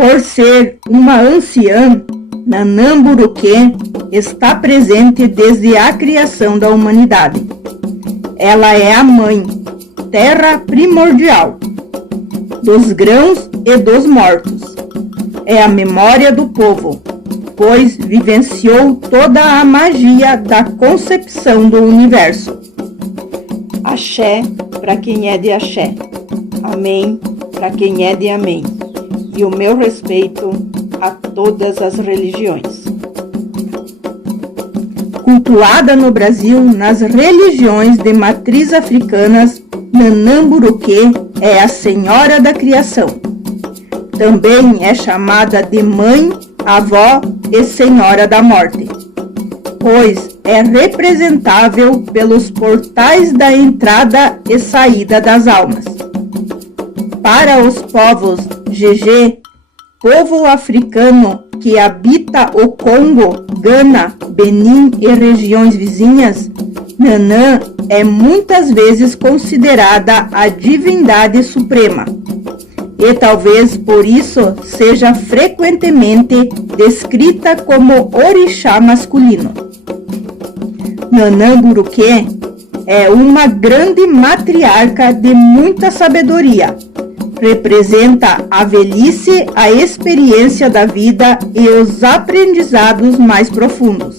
Por ser uma anciã, Nanã-Buruque está presente desde a criação da humanidade. Ela é a mãe, terra primordial, dos grãos e dos mortos. É a memória do povo, pois vivenciou toda a magia da concepção do universo. Axé para quem é de axé. Amém para quem é de amém. E o meu respeito a todas as religiões. Cultuada no Brasil nas religiões de matriz africanas, Nanã-Buruque é a Senhora da Criação. Também é chamada de Mãe, Avó e Senhora da Morte, pois é representável pelos portais da entrada e saída das almas. Para os povos Jeje, povo africano que habita o Congo, Gana, Benin e regiões vizinhas, Nanã é muitas vezes considerada a divindade suprema, e talvez por isso seja frequentemente descrita como orixá masculino. Nanã-Buruque é uma grande matriarca de muita sabedoria. Representa a velhice, a experiência da vida e os aprendizados mais profundos.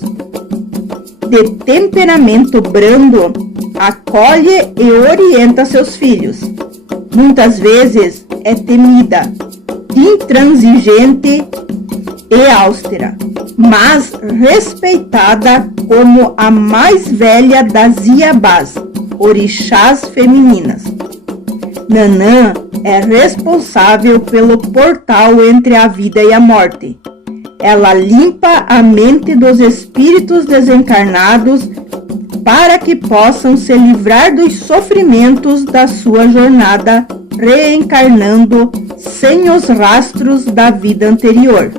De temperamento brando, acolhe e orienta seus filhos. Muitas vezes é temida, intransigente e austera, mas respeitada como a mais velha das Iabás, orixás femininas. Nanã é responsável pelo portal entre a vida e a morte. Ela limpa a mente dos espíritos desencarnados para que possam se livrar dos sofrimentos da sua jornada, reencarnando sem os rastros da vida anterior.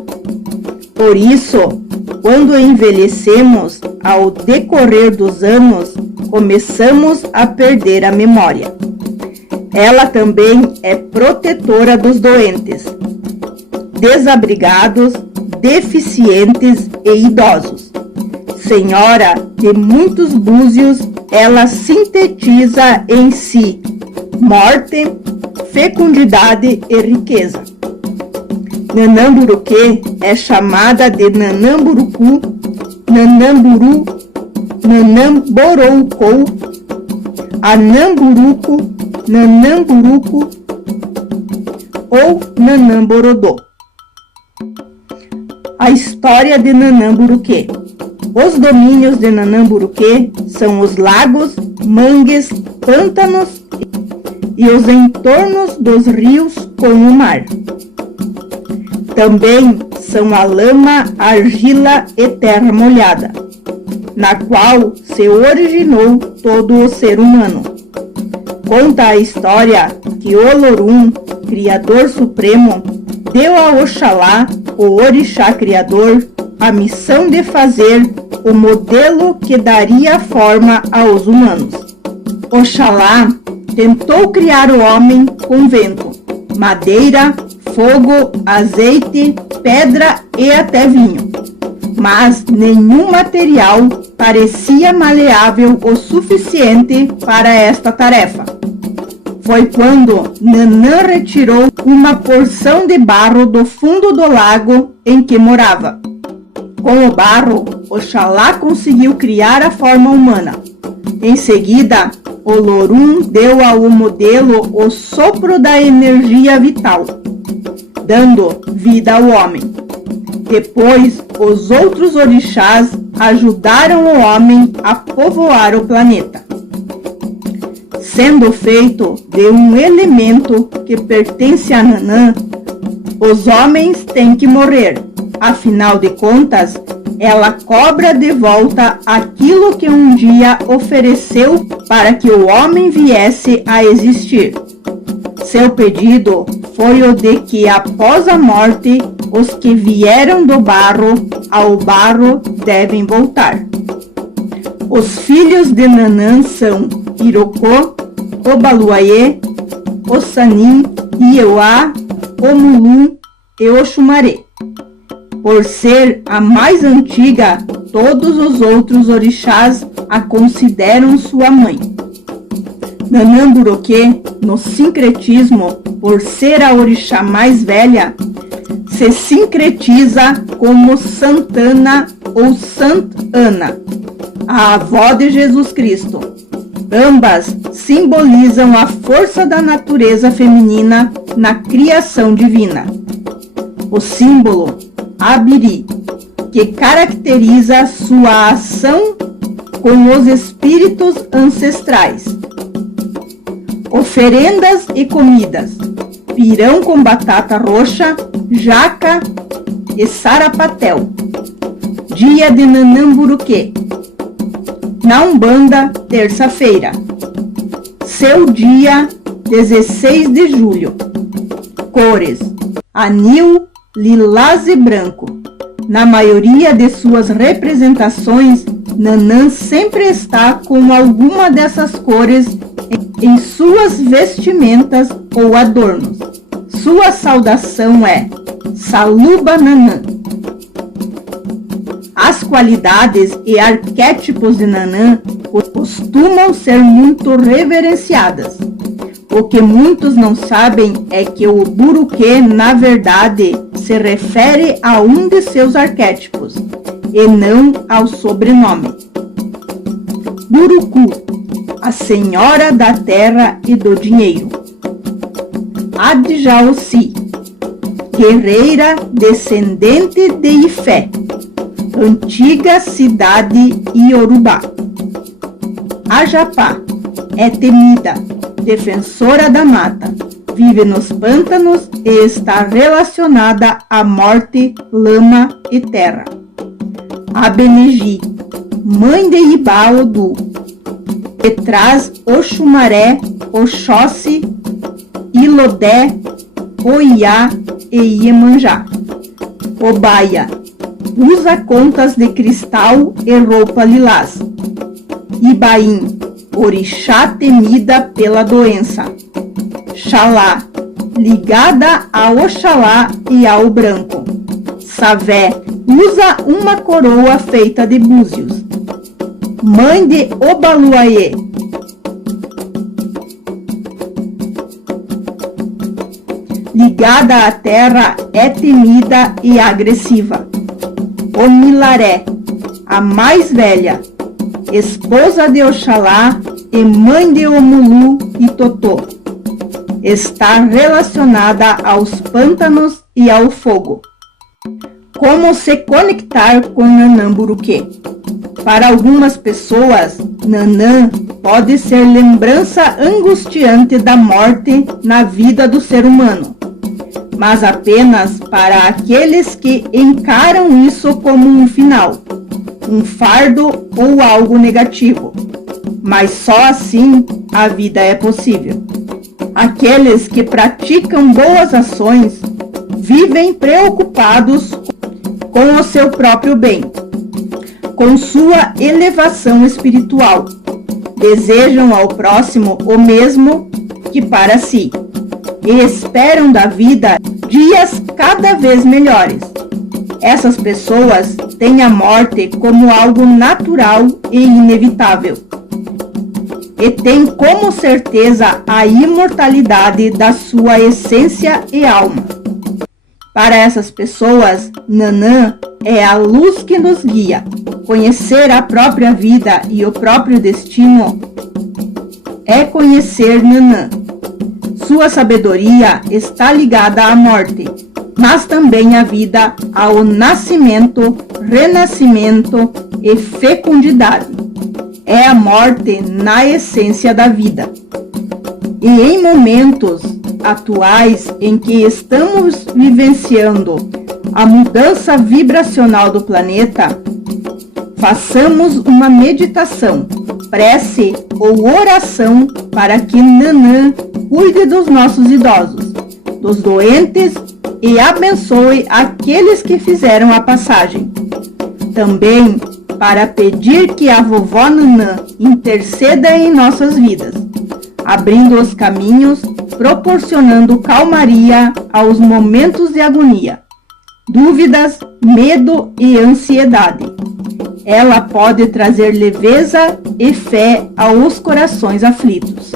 Por isso, quando envelhecemos, ao decorrer dos anos, começamos a perder a memória. Ela também é protetora dos doentes, desabrigados, deficientes e idosos. Senhora de muitos búzios, ela sintetiza em si morte, fecundidade e riqueza. Nanã-Buruque é chamada de Nanã-Buruku, Nanã-Buru, Nanã-Boroucou, Anã-Buruco, Nanã-Buruco ou Nanã-Borodô. A história de Nanã-Buruque. Os domínios de Nanã-Buruque são os lagos, mangues, pântanos e os entornos dos rios com o mar. Também são a lama, argila e terra molhada, na qual se originou todo o ser humano. Conta a história que Olorum, Criador Supremo, deu a Oxalá, o orixá criador, a missão de fazer o modelo que daria forma aos humanos. Oxalá tentou criar o homem com vento, madeira, fogo, azeite, pedra e até vinho. Mas nenhum material parecia maleável o suficiente para esta tarefa. Foi quando Nanã retirou uma porção de barro do fundo do lago em que morava. Com o barro, Oxalá conseguiu criar a forma humana. Em seguida, Olorum deu ao modelo o sopro da energia vital, dando vida ao homem. Depois, os outros orixás ajudaram o homem a povoar o planeta, sendo feito de um elemento que pertence a Nanã. Os homens têm que morrer, afinal de contas, ela cobra de volta aquilo que um dia ofereceu para que o homem viesse a existir. Seu pedido foi o de que após a morte, os que vieram do barro ao barro devem voltar. Os filhos de Nanã são Irocô, Obaluayê, Ossanin, Ieuá, Omulum, e Oxumaré. Por ser a mais antiga, todos os outros orixás a consideram sua mãe. Nanã-Buroquê, no sincretismo, por ser a orixá mais velha, se sincretiza como Santana ou Santana, a avó de Jesus Cristo. Ambas simbolizam a força da natureza feminina na criação divina. O símbolo Abiri, que caracteriza sua ação com os espíritos ancestrais. Oferendas e comidas: pirão com batata roxa, jaca e sarapatel. Dia de Nanã-Buroquê. Na Umbanda, terça-feira. Seu dia, 16 de julho. Cores: anil, lilás e branco. Na maioria de suas representações, Nanã sempre está com alguma dessas cores em suas vestimentas ou adornos. Sua saudação é Saluba Nanã. As qualidades e arquétipos de Nanã costumam ser muito reverenciadas. O que muitos não sabem é que o Buroquê, na verdade, se refere a um de seus arquétipos, e não ao sobrenome. Burucu, a senhora da terra e do dinheiro. Adjaossi, guerreira descendente de Ifé, antiga cidade iorubá. Ajapá, é temida, defensora da mata, vive nos pântanos e está relacionada à morte, lama e terra. Abenegi, mãe de Ibaodu, que traz Oxumaré, Oxóssi, Ilodé, Oiá e Iemanjá. Obaia, usa contas de cristal e roupa lilás. Ibaim, orixá temida pela doença. Xalá, ligada a Oxalá e ao branco. Savé, usa uma coroa feita de búzios. Mãe de Obaluayê, ligada à terra, é temida e agressiva. Omilaré, a mais velha, esposa de Oxalá e mãe de Omulu e Totô. Está relacionada aos pântanos e ao fogo. Como se conectar com Nanã-Buroquê? Para algumas pessoas, Nanã pode ser lembrança angustiante da morte na vida do ser humano, mas apenas para aqueles que encaram isso como um final, um fardo ou algo negativo. Mas só assim a vida é possível. Aqueles que praticam boas ações vivem preocupados com o seu próprio bem, com sua elevação espiritual. Desejam ao próximo o mesmo que para si e esperam da vida dias cada vez melhores. Essas pessoas têm a morte como algo natural e inevitável e têm como certeza a imortalidade da sua essência e alma. Para essas pessoas, Nanã é a luz que nos guia. Conhecer a própria vida e o próprio destino é conhecer Nanã. Sua sabedoria está ligada à morte, mas também à vida, ao nascimento, renascimento e fecundidade. É a morte na essência da vida. E em momentos atuais em que estamos vivenciando a mudança vibracional do planeta, façamos uma meditação, prece ou oração para que Nanã cuide dos nossos idosos, dos doentes e abençoe aqueles que fizeram a passagem. Também para pedir que a vovó Nanã interceda em nossas vidas. abrindo os caminhos, proporcionando calmaria aos momentos de agonia, dúvidas, medo e ansiedade. Ela pode trazer leveza e fé aos corações aflitos.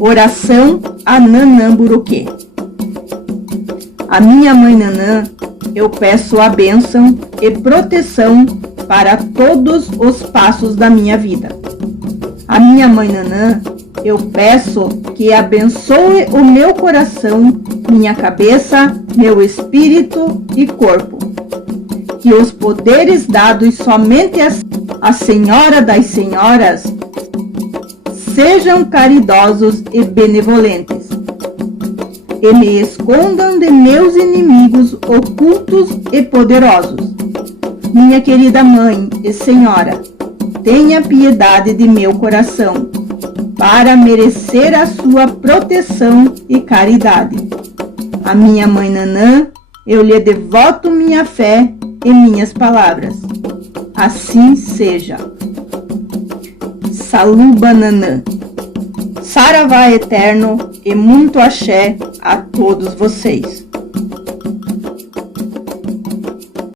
Oração a Nanã Buruquê. A minha mãe Nanã, eu peço a bênção e proteção para todos os passos da minha vida. A minha mãe Nanã, eu peço que abençoe o meu coração, minha cabeça, meu espírito e corpo. Que os poderes dados somente à Senhora das Senhoras sejam caridosos e benevolentes, e me escondam de meus inimigos ocultos e poderosos. Minha querida Mãe e Senhora, tenha piedade de meu coração, para merecer a sua proteção e caridade. A minha Mãe Nanã, eu lhe devoto minha fé e minhas palavras. Assim seja. Saluba Nanã. Saravá eterno e muito axé a todos vocês.